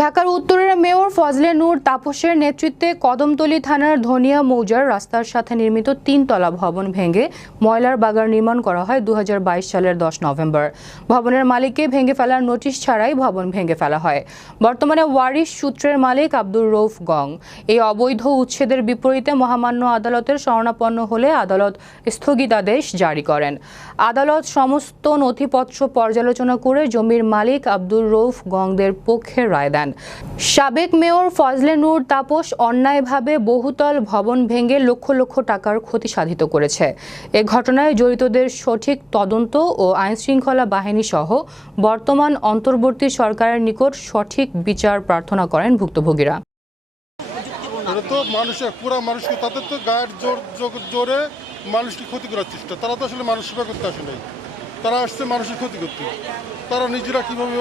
ঢাকার উত্তরের মেয়র ফজলে নূর তাপসের নেতৃত্বে কদমতলী থানার ধনিয়া মৌজার রাস্তার সাথে নির্মিত 3 তলা ভবন ভেঙে ময়লার বাগার নির্মাণ করা হয় 2022 সালের 10 নভেম্বর। ভবনের মালিককে ভেঙে ফেলার নোটিশ ছাড়াই ভবন ভেঙে ফেলা হয়। বর্তমানে ওয়ারিশ সূত্রের মালিক আব্দুর রউফ গং এই অবৈধ উচ্ছেদের বিপরীতে মহামান্য আদালতের শরণাপন্ন হলে আদালত স্থগিতাদেশ জারি করেন। আদালত সমস্ত নথিপত্র পর্যালোচনা করে জমির মালিক আব্দুর রউফ গংদের পক্ষে রায় দেন। সাবেক মেয়র ফজলে নূর তাপস অন্যায়ভাবে বহুতল ভবন ভেঙে লক্ষ লক্ষ টাকার ক্ষতি সাধিত করেছে। এ ঘটনায় জড়িতদের সঠিক তদন্ত ও আইনশৃঙ্খলা বাহিনী সহ বর্তমান অন্তর্বর্তী সরকারের নিকট সঠিক বিচার প্রার্থনা করেন ভুক্তভোগীরা। এটা তো মানুষের পুরা মানুষকে তাদের তো গায়ের জোরে মানুষকে ক্ষতি করার চেষ্টা। তারা তো আসলে মানুষ সেবা করতে আসে নাই, তারা আসছে মানুষের ক্ষতি করতে। তারা নিজেরা কীভাবে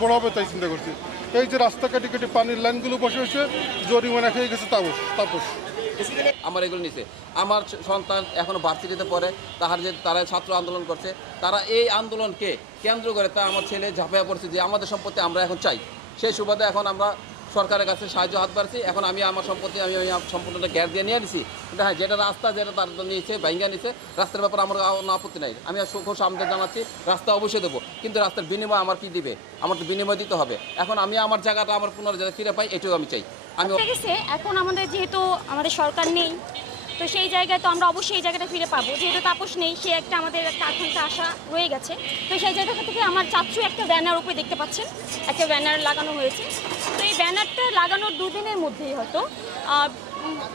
বড় হবে তাই চিন্তা করছে। এই যে রাস্তা কাটি কাটি পানির লাইনগুলো বসে হয়েছে, জরিমানা খেয়ে গেছে তাপস। আমার এগুলো নিছে, আমার সন্তান এখনো ভার্সিটিতে পড়ে, তারা ছাত্র আন্দোলন করছে, তারা এই আন্দোলনকে কেন্দ্র করে তা আমার ছেলে ঝাঁপিয়ে পড়ছে যে আমাদের সম্পত্তি আমরা এখন চাই। সেই সুবাদে এখন আমরা সরকারের কাছে সাহায্য হাত বাড়ছি। এখন আমি আমার সম্পত্তি আমি সম্পূর্ণটা গ্যার দিয়ে নিয়ে নিছি। হ্যাঁ, যেটা রাস্তা যেটা তার নিয়েছে ভাঙ্গা নিছে, রাস্তার ব্যাপারে আমার আপত্তি নাই। আমি সুখ সামনে জানাচ্ছি রাস্তা অবশ্যই দেবো, কিন্তু রাস্তার বিনিময় আমার কি দিবে? আমার তো বিনিময় দিতে হবে। এখন আমি আমার জায়গাটা আমার পুনরায় ফিরে পাই, এটাও আমি চাই। আমি এখন আমাদের যেহেতু আমাদের সরকার নেই, তো সেই জায়গায় তো আমরা অবশ্যই এই জায়গাটা ফিরে পাবো। যেহেতু তাপস নেই, সে আমাদের একটা আকাঙ্ক্ষা আশা রয়ে গেছে। তো সেই জায়গা থেকে আমার চাচ্ছু একটা ব্যানার উপরে দেখতে পাচ্ছেন, একটা ব্যানার লাগানো হয়েছে। তো এই ব্যানারটা লাগানোর 2 দিনের মধ্যেই হয়তো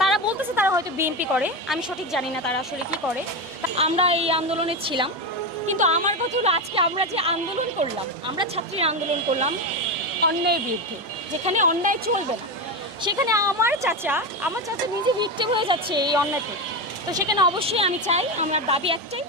তারা বলতেছে তারা হয়তো বিএনপি করে, আমি সঠিক জানি না তারা আসলে কি করে। আমরা এই আন্দোলনে ছিলাম, কিন্তু আমার কথা হলো আজকে আমরা যে আন্দোলন করলাম, আমরা ছাত্রীর আন্দোলন করলাম অন্যায়ের বিরুদ্ধে, যেখানে অন্যায় চলবে না, সেখানে আমার চাচা নিজে ভিক্টিম হয়ে যাচ্ছে এই অন্যায়তে। তো সেখানে অবশ্যই আমি চাই, আমার দাবি একটাই,